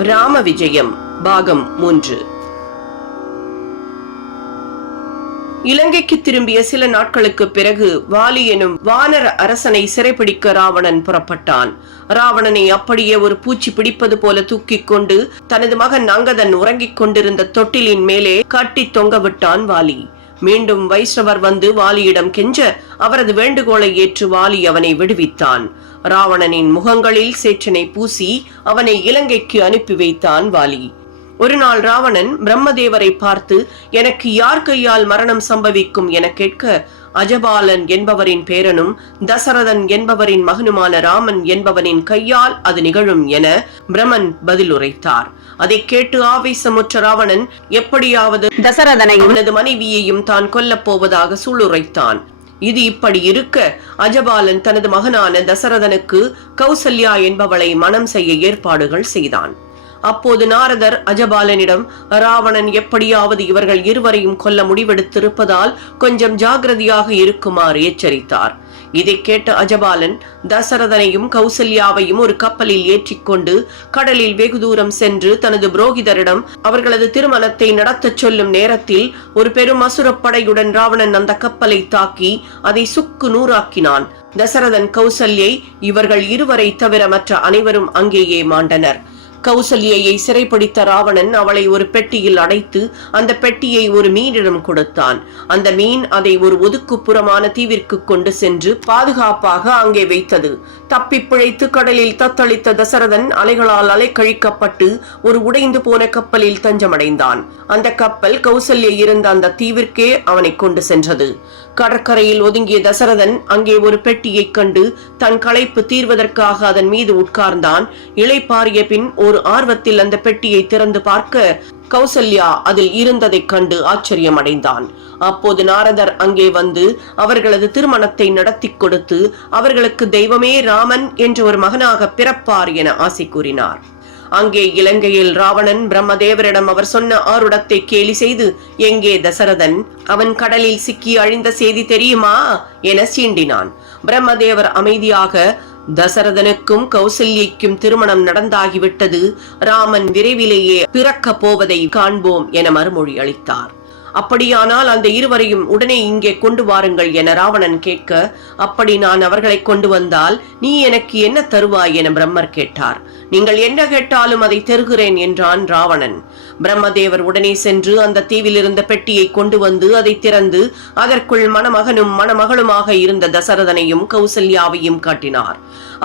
ராம விஜயம் பாகம் 3. இலங்கைக்கு திரும்பிய சில நாட்களுக்கு பிறகு வாலி எனும் வானர அரசனை சிறைப்பிடிக்க ராவணன் புறப்பட்டான். ராவணனை அப்படியே ஒரு பூச்சி பிடிப்பது போல தூக்கிக் கொண்டு தனது மகன் அங்கதன் உறங்கிக் கொண்டிருந்த தொட்டிலின் மேலே கட்டி தொங்க விட்டான் வாலி. மீண்டும் வைஷ்ணவர் வந்து வாலியிடம் கெஞ்ச அவரது வேண்டுகோளை ஏற்று வாலி அவனை விடுவித்தான். ராவணனின் முகங்களில் சேற்றினை பூசி அவனை இலங்கைக்கு அனுப்பி வைத்தான் வாலி. ஒரு நாள் ராவணன் பிரம்மதேவரை பார்த்து, எனக்கு யார் கையால் மரணம் சம்பவிக்கும் என கேட்க, அஜபாலன் என்பவரின் பேரனும் தசரதன் என்பவரின் மகனுமான ராமன் என்பவனின் கையால் அது நிகழும் என பிரம்மன் பதில் உரைத்தார். அதை கேட்டு ஆவேசமுற்ற ராவணன் எப்படியாவது தசரதனையும் அவனது மனைவியையும் தான் கொல்லப் போவதாக சூளுரைத்தான். இது இப்படி இருக்க அஜபாலன் தனது மகனான தசரதனுக்கு கௌசல்யா என்பவளை மணம் செய்ய ஏற்பாடுகள் செய்தான். அப்போது நாரதர் அஜபாலனிடம், ராவணன் எப்படியாவது இவர்கள் இருவரையும் கொல்ல முடிவெடுத்திருப்பதால் கொஞ்சம் ஜாகிரதையாக இருக்குமாறு எச்சரித்தார். இதை கேட்ட அஜபாலன் தசரதனையும் கௌசல்யாவையும் ஒரு கப்பலில் ஏற்றிக்கொண்டு கடலில் வெகு தூரம் சென்று தனது புரோகிதரிடம் அவர்களது திருமணத்தை நடத்த சொல்லும் நேரத்தில் ஒரு பெரும் அசுரப்படையுடன் ராவணன் அந்த கப்பலை தாக்கி அதை சுக்கு நூறாக்கினான். தசரதன் கௌசல்யை இவர்கள் இருவரை தவிர மற்ற அனைவரும் அங்கேயே மாண்டனர். கௌசல்யை சிறைப்பிடித்த ராவணன் அவளை ஒரு பெட்டியில் அடைத்து அந்த பெட்டியை ஒரு மீனிடம் கொடுத்தான். அந்த மீன் அதை ஒரு ஒதுக்குப்புறமான தீவிற்கு கொண்டு சென்று பாதுகாப்பாக அங்கே வைத்தது. தப்பி பிழைத்து கடலில் தத்தளித்த தசரதன் அலைகளால் அலைக்கழிக்கப்பட்டு ஒரு உடைந்து போன கப்பலில் தஞ்சமடைந்தான். அந்த கப்பல் கௌசல்யை இருந்த அந்த தீவிற்கே அவனை கொண்டு சென்றது. கடற்கரையில் ஒதுங்கிய தசரதன் அங்கே ஒரு பெட்டியை கண்டு தன் களைப்பு தீர்வதற்காக அதன் மீது உட்கார்ந்தான். இளைப்பாறிய பின் ஒரு ஆர்வத்தில் அந்த பெட்டியை திறந்து பார்க்க கௌசல்யா அதில் இருந்ததைக் கண்டு ஆச்சரியம் அடைந்தான். அப்போது நாரதர் அங்கே வந்து அவர்களது திருமணத்தை நடத்தி கொடுத்து அவர்களுக்கு தெய்வமே ராமன் என்று ஒரு மகனாக பிறப்பார் என ஆசை கூறினார். அங்கே இலங்கையில் ராவணன் பிரம்மதேவரிடம் அவர் சொன்ன ஆருடத்தை கேலி செய்து, எங்கே தசரதன், அவன் கடலில் சிக்கி அழிந்த செய்தி தெரியுமா என சீண்டினான். பிரம்மதேவர் அமைதியாக, தசரதனுக்கும் கௌசல்யைக்கும் திருமணம் நடந்தாகிவிட்டது, ராமன் விரைவிலேயே பிறக்க போவதை காண்போம் என மறுமொழி அளித்தார். அப்படியானால் அந்த இருவரையும் உடனே இங்கே கொண்டு வாருங்கள் என ராவணன் கேட்க, அப்படி நான் அவர்களை கொண்டு வந்தால் நீ எனக்கு என்ன தருவாய் என பிரம்மர் கேட்டார். நீங்கள் என்ன கேட்டாலும் அதை தருகிறேன் என்றான் ராவணன். பிரம்மதேவர் உடனே சென்று அந்த தீவில் இருந்த பெட்டியை கொண்டு வந்து அதை திறந்து அதற்குள் மணமகனும் மணமகளுமாக இருந்த தசரதனையும் கௌசல்யாவையும் காட்டினார்.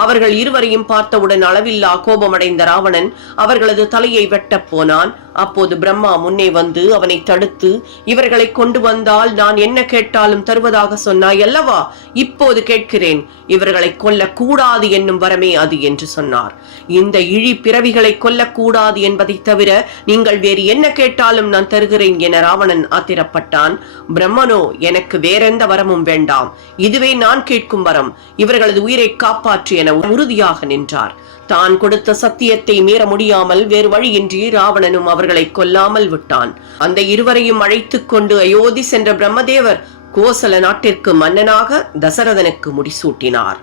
அவர்கள் இருவரையும் பார்த்தவுடன் அளவில்லா கோபமடைந்த ராவணன் அவர்களது தலையை வெட்டப் போனான். அப்போது பிரம்மா முன்னே வந்து அவனை தடுத்து, இவர்களை கொண்டு வந்தால் நான் என்ன கேட்டாலும் தருவதாக சொன்னாய் அல்லவா, இப்போது கேட்கிறேன், இவர்களை கொல்லக்கூடாது என்னும் வரமே அது என்று சொன்னார். இந்த இழி பிறவிகளை கொல்லக்கூடாது என்பதை தவிர நீங்கள் வேறு என்ன கேட்டாலும் நான் தருகிறேன் என ராவணன் ஆத்திரப்பட்டான். பிரம்மனோ, எனக்கு வேறெந்த வரமும் வேண்டாம், இதுவே நான் கேட்கும் வரம், இவர்களது உயிரை காப்பாற்று என உறுதியாக நின்றார். தான் கொடுத்த சத்தியத்தை மீற முடியாமல் வேறு வழியின்றி ராவணனும் அவர்களை கொல்லாமல் விட்டான். அந்த இருவரையும் அழைத்துக் கொண்டு அயோத்தி சென்ற பிரம்மதேவர் கோசல நாட்டிற்கு மன்னனாக தசரதனுக்கு முடிசூட்டினார்.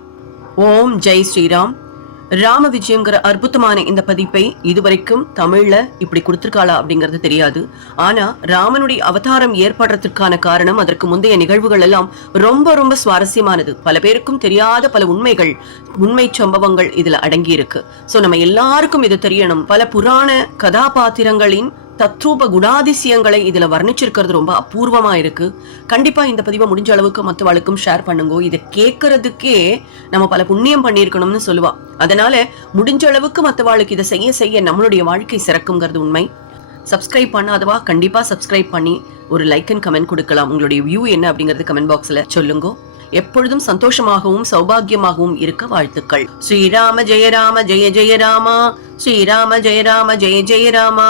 ஓம் ஜெய் ஸ்ரீராம். ராம விஜயங்கிற அற்புதமான இந்த பதிப்பை இதுவரைக்கும் தமிழ்ல இப்படி கொடுத்திருக்காளா அப்படிங்கறது தெரியாது. ஆனா ராமனுடைய அவதாரம் ஏற்படுறதுக்கான காரணம் அதற்கு முந்தைய நிகழ்வுகள் எல்லாம் ரொம்ப ரொம்ப சுவாரஸ்யமானது. பல பேருக்கும் தெரியாத பல உண்மை சம்பவங்கள் இதுல அடங்கி இருக்கு. சோ நம்ம எல்லாருக்கும் இது தெரியணும். பல புராண கதாபாத்திரங்களின் தத்ரூப குணாதிசயங்களை இதுல வர்ணிச்சிருக்கிறது ரொம்ப அபூர்வமா இருக்கு. கண்டிப்பா இந்த பதிவை முடிஞ்ச அளவுக்கு மற்றவளுக்கும் ஷேர் பண்ணுங்க. இதை கேட்கறதுக்கே நம்ம பல புண்ணியம் பண்ணியிருக்கணும்னு சொல்லுவா. அதனால முடிஞ்ச அளவுக்கு மற்றவாளுக்கு இதை செய்ய செய்ய நம்மளுடைய வாழ்க்கை சிறக்குங்கிறது உண்மை. சப்ஸ்கிரைப் பண்ணாதவா கண்டிப்பா சப்ஸ்கிரைப் பண்ணி ஒரு லைக் அண்ட் கமெண்ட் கொடுக்கலாம். உங்களுடைய வியூ என்ன அப்படிங்கறது கமெண்ட் பாக்ஸ்ல சொல்லுங்க. எப்பொழுதும் சந்தோஷமாகவும் சௌபாகியமாகவும் இருக்க வாழ்த்துக்கள். ஸ்ரீராம ஜெய ராம ஜெய ஜெய ராமா, ஸ்ரீராம ஜெய ராம ஜெய ஜெய ராமா,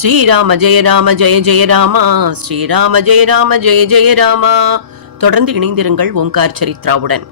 ஸ்ரீராம ஜெய ராம ஜெய ஜெய ராமா, ஸ்ரீராம ஜெய ராம ஜெய ஜெய ராமா. தொடர்ந்து இணைந்திருங்கள் ஓம்கார் சரித்ராவுடன்.